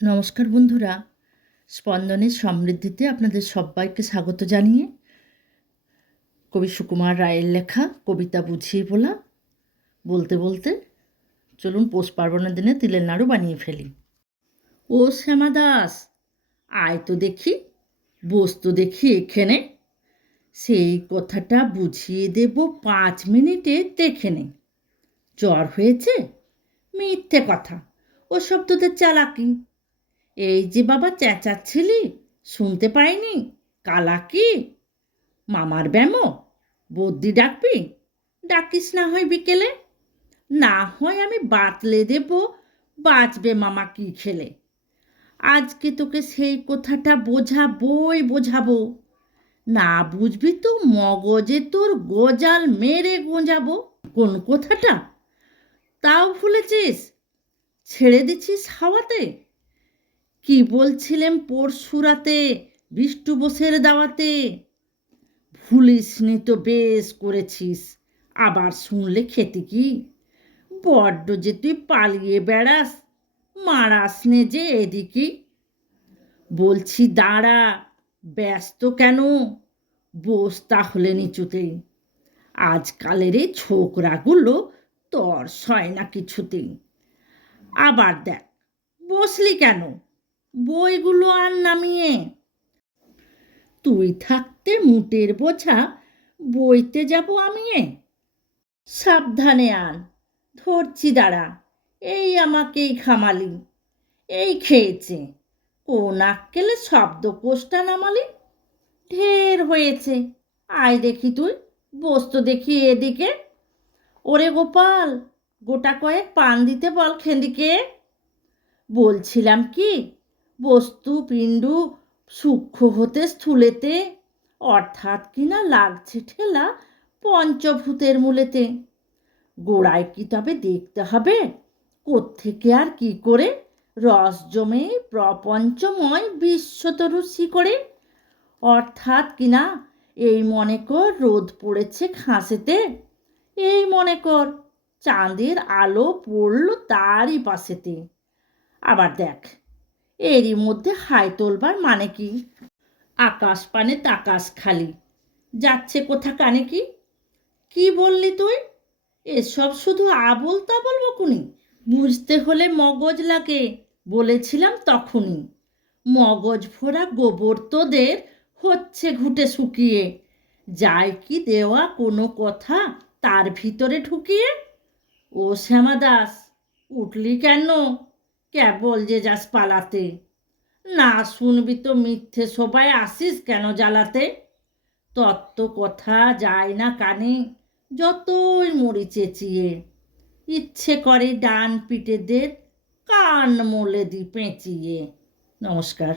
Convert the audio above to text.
নমস্কার বন্ধুরা, স্পন্দনের সমৃদ্ধিতে আপনাদের সবাইকে স্বাগত জানিয়ে কবি সুকুমার রায়ের লেখা কবিতা বুঝিয়ে বলা বলতে বলতে চলুন পৌষ পার্বণের দিনে তিলের নাড়ু বানিয়ে ফেলি। ও শ্যামা দাস, আয় তো দেখি, বস তো দেখি এখানে, সেই কথাটা বুঝিয়ে দেব 5 মিনিটে, দেখে নে। জ্বর হয়েছে? মিথ্যে কথা, ওসব তোদের চালাকি। এই যে বাবা চেঁচাচ্ছিলি, শুনতে পাইনি? কালা কি? মামার ব্যামো? বদ্যি ডাকবি? ডাকিস না হয় বিকেলে, না হয় আমি বাতলে দেব, বাঁচবে মামা কি খেলে। আজকে তোকে সেই কথাটা বোঝাবো, না বুঝবি তো মগজে তোর গজাল মেরে গোঁজাবো। কোন কথাটা? তাও ভুলেছিস? ছেড়ে দিচ্ছিস হাওয়াতে? কি বলছিলেম পরশু রাতে বিষ্টু বোসের দাওয়াতে? ভুলিসনি তো, বেশ করেছিস। আবার শুনলে খেতি কি? বড্ড যে তুই পালিয়ে বেড়াস, মারাস নে যে এদিকে। বলছি দাঁড়া, ব্যস্ত কেন? বস তাহলে নিচুতেই। আজকালের এই ছোকরাগুলো তর সয় না কিছুতেই। আবার দেখ, বসলি কেন? বইগুলো আর নামিয়ে। তুই থাকতে মুটের বোঝা বইতে যাব আমিয়ে। সাবধানে আন, ধরছি দাঁড়া। এই আমাকেই খামালি, এই খেয়েছে। কোন আক্কেলে শব্দকোষটা নামালি? ঢের হয়েছে, আয় দেখি তুই, বসতো দেখি এদিকে। ওরে গোপাল, গোটা কয়েক পান দিতে বল খেন্দিকে। বলছিলাম কি, বস্তু পিণ্ডু সূক্ষ্ম হতে স্থূলেতে, অর্থাৎ কিনা লাগছে ঠেলা পঞ্চভূতের মূলেতে। গোড়ায় কি তবে দেখতে হবে কোত্থেকে আর কি করে রস জমে প্রপঞ্চময় বিশ্বতরু করে। অর্থাৎ কিনা এই মনে কর রোদ পড়েছে খাসেতে, এই মনে কর চাঁদের আলো পড়ল তারই পাশেতে। আবার দেখ, এরই মধ্যে হাই তোলবার মানে কি? আকাশ পানে তাকাস খালি, যাচ্ছে কোথা কানে কি? কি বললি তুই? এসব শুধু আবোল তাবোল বকুনি। বুঝতে হলে মগজ লাগে, বলেছিলাম তখনই। মগজ ভরা গোবর তোদের হচ্ছে ঘুটে শুকিয়ে, যায় কি দেওয়া কোনো কথা তার ভিতরে ঢুকিয়ে। ও শ্যামা দাস, উঠলি কেন? কেবল যে যাস পালাতে, না শুনবি তো মিথ্যে সবাই আসিস কেন জ্বালাতে? তত্ত্ব কথা যায় না কানে, যতই মরি চেঁচিয়ে। ইচ্ছে করে ডান পিঠেদের কান মোলে দি পেঁচিয়ে। নমস্কার।